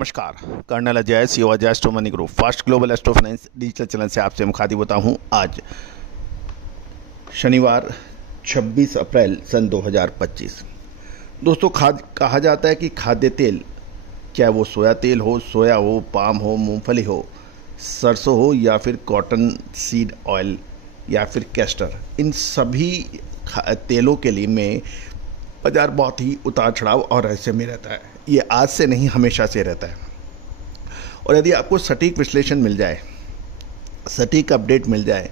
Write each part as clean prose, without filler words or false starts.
नमस्कार, colonel Ajay CO Ajay astro money group fast global astro finance digital channel से आपसे मुखातिब होता हूं। आज शनिवार 26 अप्रैल सन 2025। दोस्तों, कहा जाता है कि खाद्य तेल, चाहे वो सोया तेल हो, सोया हो, पाम हो, मूंगफली हो, सरसों हो या फिर कॉटन सीड ऑयल या फिर कैस्टर, इन सभी तेलों के लिए में बाजार बहुत ही उतार चढ़ाव और रहस्य में रहता है। ये आज से नहीं, हमेशा से रहता है। और यदि आपको सटीक विश्लेषण मिल जाए, सटीक अपडेट मिल जाए,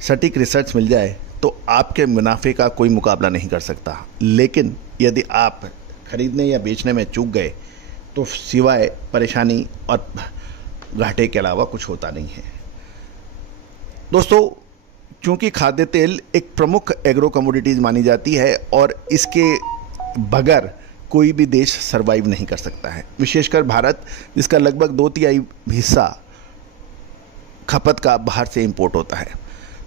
सटीक रिसर्च मिल जाए, तो आपके मुनाफे का कोई मुकाबला नहीं कर सकता। लेकिन यदि आप खरीदने या बेचने में चूक गए तो सिवाय परेशानी और घाटे के अलावा कुछ होता नहीं है। दोस्तों, चूंकि खाद्य तेल एक प्रमुख एग्रो कमोडिटीज मानी जाती है और इसके बगैर कोई भी देश सरवाइव नहीं कर सकता है, विशेषकर भारत, जिसका लगभग 2/3 हिस्सा खपत का बाहर से इंपोर्ट होता है।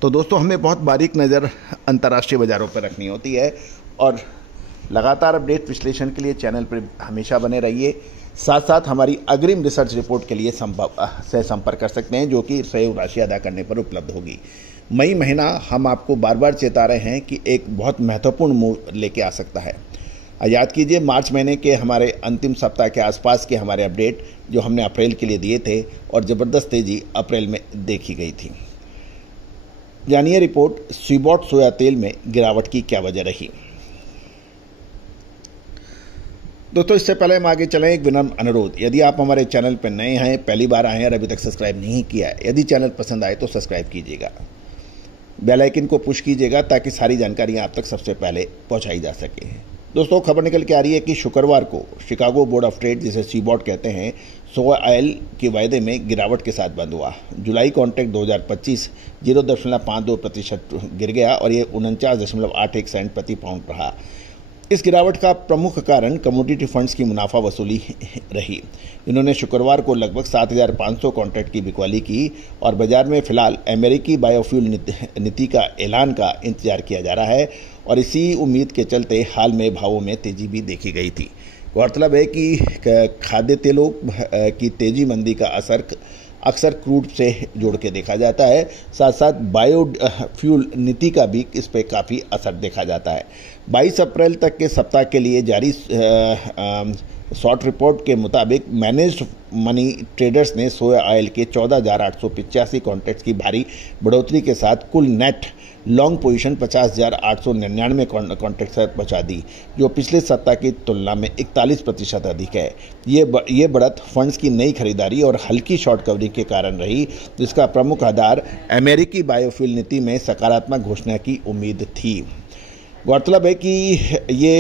तो दोस्तों, हमें बहुत बारीक नज़र अंतर्राष्ट्रीय बाज़ारों पर रखनी होती है और लगातार अपडेट विश्लेषण के लिए चैनल पर हमेशा बने रहिए। साथ साथ हमारी अग्रिम रिसर्च रिपोर्ट के लिए संपर्क कर सकते हैं, जो कि सहयोग राशि अदा करने पर उपलब्ध होगी। मई महीना हम आपको बार बार चेता रहे हैं कि एक बहुत महत्वपूर्ण मूव लेके आ सकता है। याद कीजिए, मार्च महीने के हमारे अंतिम सप्ताह के आसपास के हमारे अपडेट जो हमने अप्रैल के लिए दिए थे, और ज़बरदस्त तेजी अप्रैल में देखी गई थी। जानिए रिपोर्ट, सीबॉट सोया तेल में गिरावट की क्या वजह रही। दोस्तों, इससे पहले हम आगे चलें, एक विनम्र अनुरोध, यदि आप हमारे चैनल पर नए हैं, पहली बार आए हैं और अभी तक सब्सक्राइब नहीं किया है, यदि चैनल पसंद आए तो सब्सक्राइब कीजिएगा, बेल आइकन को पुश कीजिएगा ताकि सारी जानकारियां आप तक सबसे पहले पहुंचाई जा सके। दोस्तों, खबर निकल के आ रही है कि शुक्रवार को शिकागो बोर्ड ऑफ ट्रेड, जिसे सीबॉट कहते हैं, सोया ऑयल के वायदे में गिरावट के साथ बंद हुआ। जुलाई कॉन्ट्रैक्ट 2025 0.52% गिर गया और ये 49.81 सेंट प्रति पाउंड रहा। इस गिरावट का प्रमुख कारण कमोडिटी फंड्स की मुनाफा वसूली रही। इन्होंने शुक्रवार को लगभग 7,500 कॉन्ट्रैक्ट की बिकवाली की और बाजार में फिलहाल अमेरिकी बायोफ्यूल नीति का ऐलान का इंतजार किया जा रहा है और इसी उम्मीद के चलते हाल में भावों में तेजी भी देखी गई थी। गौरतलब है कि खाद्य तेलों की तेजी मंदी का असर अक्सर क्रूड से जोड़ के देखा जाता है, साथ साथ बायोफ्यूल नीति का भी इस पर काफ़ी असर देखा जाता है। 22 अप्रैल तक के सप्ताह के लिए जारी शॉर्ट रिपोर्ट के मुताबिक मैनेज्ड मनी ट्रेडर्स ने सोया ऑयल के 14,885 कॉन्ट्रैक्ट्स की भारी बढ़ोतरी के साथ कुल नेट लॉन्ग पोजीशन 50,899 कॉन्ट्रैक्ट तक पहुंचा दी, जो पिछले सप्ताह की तुलना में 41% अधिक है। ये बढ़त फंड्स की नई खरीदारी और हल्की शॉर्ट कवरिंग के कारण रही, जिसका प्रमुख आधार अमेरिकी बायोफ्यूल नीति में सकारात्मक घोषणा की उम्मीद थी। गौरतलब है कि ये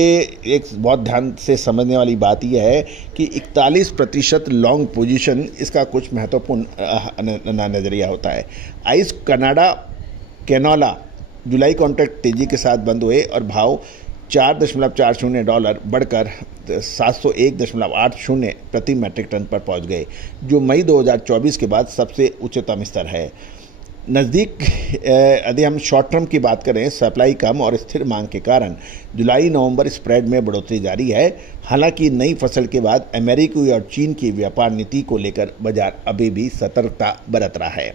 एक बहुत ध्यान से समझने वाली बात यह है कि 41% लॉन्ग पोजीशन, इसका कुछ महत्वपूर्ण नजरिया होता है। आइस कनाडा कैनोला जुलाई कॉन्ट्रैक्ट तेजी के साथ बंद हुए और भाव $4.40 बढ़कर 701.80 प्रति मैट्रिक टन पर पहुंच गए, जो मई 2024 के बाद सबसे उच्चतम स्तर है। नज़दीक यदि हम शॉर्ट टर्म की बात करें, सप्लाई कम और स्थिर मांग के कारण जुलाई नवंबर स्प्रेड में बढ़ोतरी जारी है। हालांकि नई फसल के बाद अमेरिकी और चीन की व्यापार नीति को लेकर बाजार अभी भी सतर्कता बरत रहा है।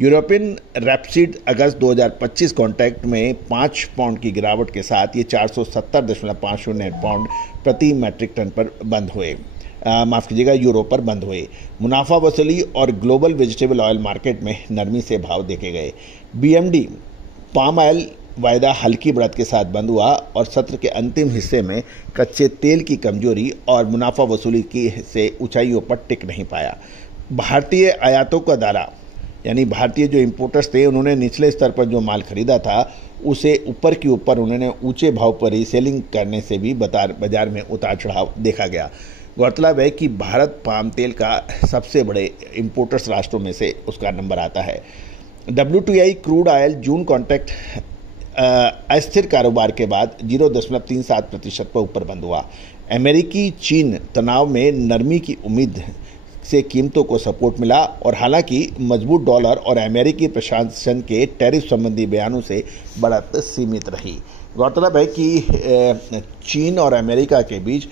यूरोपियन रैपसीड अगस्त 2025 कॉन्ट्रैक्ट में 5 पाउंड की गिरावट के साथ ये 470.50 पाउंड प्रति मैट्रिक टन पर बंद हुए, माफ़ कीजिएगा, यूरो पर बंद हुए। मुनाफा वसूली और ग्लोबल वेजिटेबल ऑयल मार्केट में नरमी से भाव देखे गए। बीएमडी पाम ऑयल वायदा हल्की बढ़त के साथ बंद हुआ और सत्र के अंतिम हिस्से में कच्चे तेल की कमजोरी और मुनाफा वसूली की से ऊंचाइयों पर टिक नहीं पाया। भारतीय आयातों का दायरा, यानी भारतीय जो इंपोर्टर्स थे, उन्होंने निचले स्तर पर जो माल खरीदा था उसे ऊपर की ऊपर उन्होंने ऊंचे भाव पर रीसेलिंग करने से भी बाजार में उतार चढ़ाव देखा गया। गौरतलब है कि भारत पाम तेल का सबसे बड़े इंपोर्टर्स राष्ट्रों में से उसका नंबर आता है। WTI क्रूड ऑयल जून कॉन्ट्रैक्ट अस्थिर कारोबार के बाद 0.37% पर ऊपर बंद हुआ। अमेरिकी चीन तनाव में नरमी की उम्मीद से कीमतों को सपोर्ट मिला और हालांकि मजबूत डॉलर और अमेरिकी प्रशासन के टैरिफ संबंधी बयानों से बढ़त सीमित रही। गौरतलब है कि चीन और अमेरिका के बीच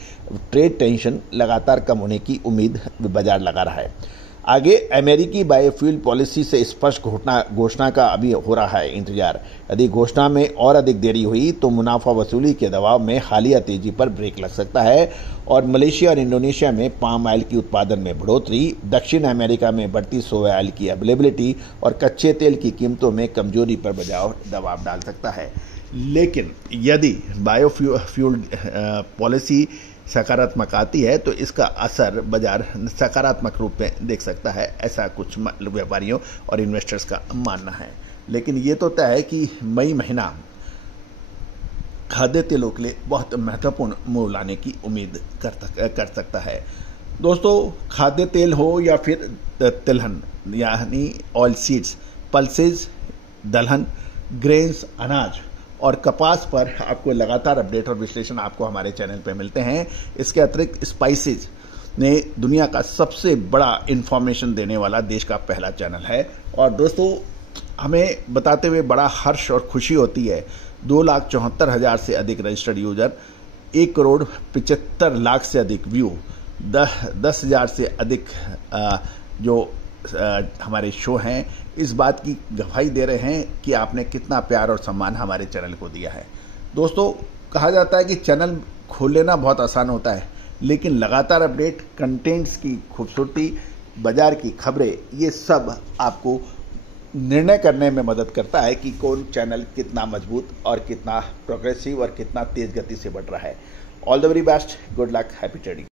ट्रेड टेंशन लगातार कम होने की उम्मीद बाजार लगा रहा है। आगे अमेरिकी बायोफ्यूल पॉलिसी से स्पष्ट घोषणा का अभी हो रहा है इंतजार। यदि घोषणा में और अधिक देरी हुई तो मुनाफा वसूली के दबाव में हालिया तेजी पर ब्रेक लग सकता है और मलेशिया और इंडोनेशिया में पाम ऑयल की उत्पादन में बढ़ोतरी, दक्षिण अमेरिका में बढ़ती सोया ऑयल की अवेलेबिलिटी और कच्चे तेल की कीमतों में कमजोरी पर दबाव डाल सकता है। लेकिन यदि बायोफ्यूल पॉलिसी सकारात्मक आती है तो इसका असर बाजार सकारात्मक रूप में देख सकता है, ऐसा कुछ व्यापारियों और इन्वेस्टर्स का मानना है। लेकिन ये तो तय है कि मई महीना खाद्य तेलों के लिए बहुत महत्वपूर्ण मूव लाने की उम्मीद कर सकता है। दोस्तों, खाद्य तेल हो या फिर तिलहन यानी ऑयल सीड्स, पल्सेस, दलहन, ग्रेन्स, अनाज और कपास पर आपको लगातार अपडेट और विश्लेषण आपको हमारे चैनल पर मिलते हैं। इसके अतिरिक्त स्पाइसेस ने दुनिया का सबसे बड़ा इंफॉर्मेशन देने वाला देश का पहला चैनल है। और दोस्तों, हमें बताते हुए बड़ा हर्ष और खुशी होती है, 2,74,000 से अधिक रजिस्टर्ड यूजर, 1,75,00,000 से अधिक व्यू, 10,000 से अधिक जो हमारे शो हैं, इस बात की गवाही दे रहे हैं कि आपने कितना प्यार और सम्मान हमारे चैनल को दिया है। दोस्तों, कहा जाता है कि चैनल खोल लेना बहुत आसान होता है, लेकिन लगातार अपडेट, कंटेंट्स की खूबसूरती, बाजार की खबरें, ये सब आपको निर्णय करने में मदद करता है कि कौन चैनल कितना मजबूत और कितना प्रोग्रेसिव और कितना तेज गति से बढ़ रहा है। All the very best, good luck, happy trading.